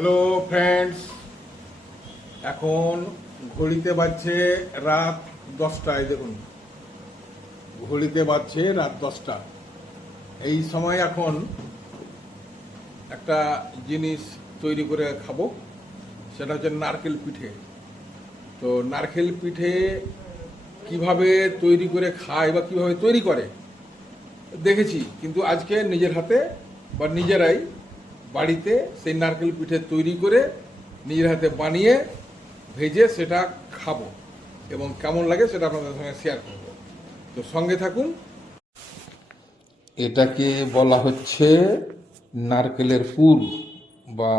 Hello friends এখন ঘড়িতে বাজছে রাত দশটায় দেখুন। ঘড়িতে বাজছে রাত দশটা। এই সময় এখন একটা জিনিস তৈরি করে খাব, সেটা হচ্ছে নারকেল পিঠে। তো নারকেল পিঠে কীভাবে তৈরি করে খায় বা কীভাবে তৈরি করে, দেখেছি, কিন্তু আজকে নিজের হাতে বা নিজেরাই বাড়িতে সেই নারকেল পিঠে তৈরি করে নিজের হাতে বানিয়ে ভেজে সেটা খাব এবং কেমন লাগে সেটা আপনাদের সঙ্গে শেয়ার করব। তো সঙ্গে থাকুন। এটাকে বলা হচ্ছে নারকেলের ফুল বা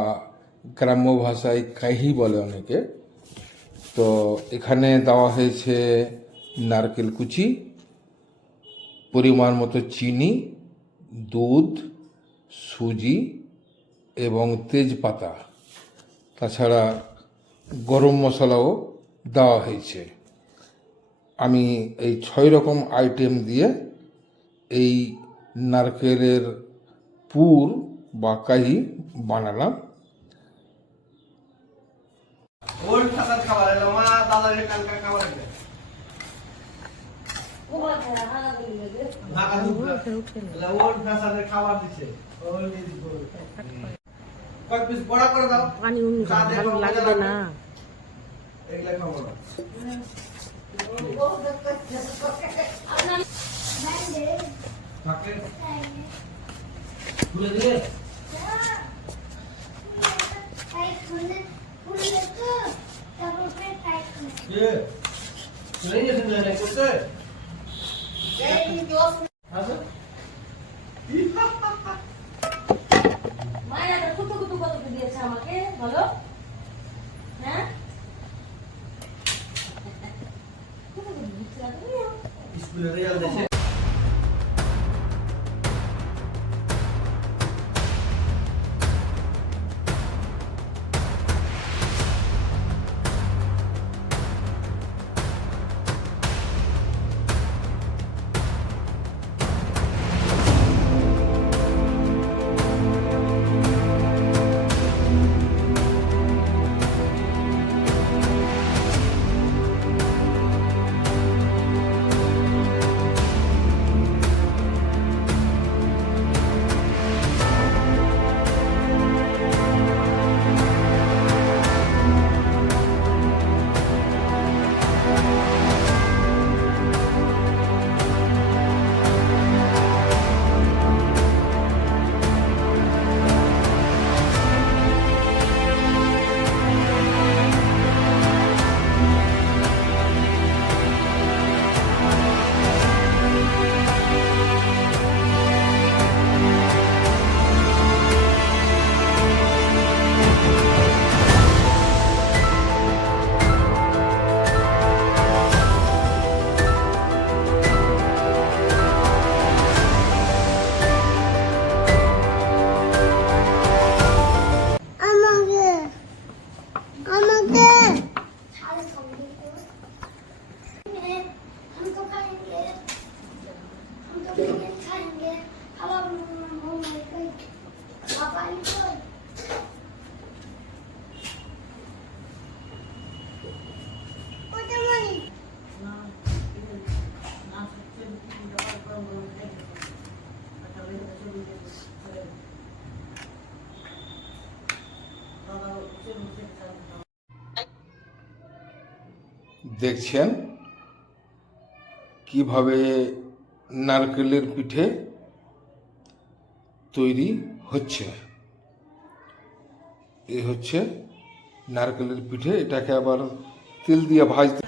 গ্রাম্য ভাষায় কাহি বলে অনেকে। তো এখানে দেওয়া হয়েছে নারকেল কুচি, পরিমাণ মতো চিনি, দুধ, সুজি এবং তেজপাতা তাছাড়া গরম মশলাও দেওয়া হয়েছে। আমি এই ছয় রকম আইটেম দিয়ে এই নারকেলের পুর বা কাহি বানালাম। খাবার দিছে। করে কয় পিস বড়া করে দাও পানি উনি চা দিয়ে ভালো খাবো, লাগবে না এগুলা খাবো না থাকলে খুলে দিলে এ চলে গেছেন না করতে বলো। হ্যাঁ? দেখছেন কীভাবে নারকেলের পিঠে তৈরি হচ্ছে। এই হচ্ছে নারকেলের পিঠে, এটাকে আবার তেল দিয়ে ভাজতে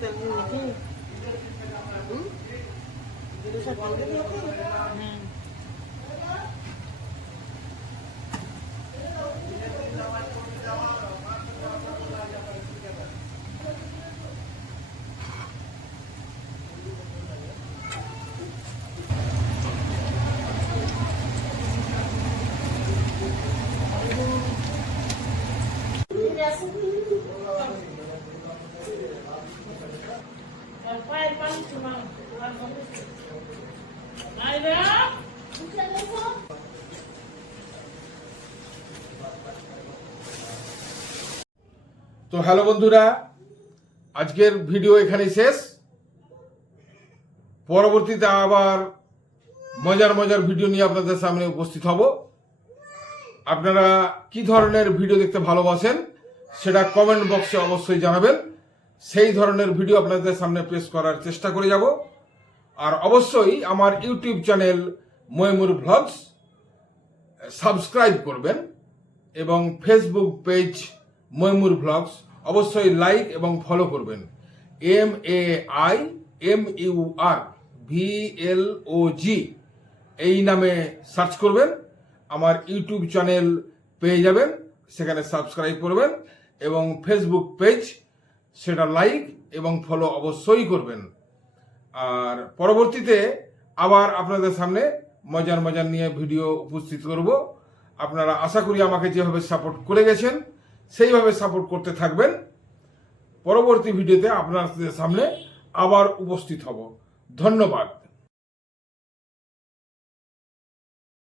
Hmm? Jadi saya panggil lagi. তো হ্যালো বন্ধুরা, আজকের ভিডিও এখানেই শেষ। পরবর্তীতে আবার মজার মজার ভিডিও নিয়ে আপনাদের সামনে উপস্থিত হব। আপনারা কি ধরনের ভিডিও দেখতে ভালোবাসেন সেটা কমেন্ট বক্সে অবশ্যই জানাবেন। সেই ধরনের ভিডিও আপনাদের সামনে পেশ করার চেষ্টা করে যাব। আর অবশ্যই আমার YouTube channel Moymur vlogs subscribe করবেন এবং ফেসবুক পেজ ময়মুর ভ্লগস অবশ্যই লাইক এবং ফলো করবেন। M A I M U R V L O G এই নামে সার্চ করবেন, আমার ইউটিউব চ্যানেল পেয়ে যাবেন, সেখানে সাবস্ক্রাইব করবেন এবং ফেসবুক পেজ সেটা লাইক এবং ফলো অবশ্যই করবেন। আর পরবর্তীতে আবার আপনাদের সামনে মজার মজার নিয়ে ভিডিও উপস্থিত করব। আপনারা আশা করি আমাকে যেভাবে সাপোর্ট করে গেছেন, সেইভাবে সাপোর্ট করতে থাকবেন। পরবর্তী ভিডিওতে আপনাদের সামনে আবার উপস্থিত হব। ধন্যবাদ।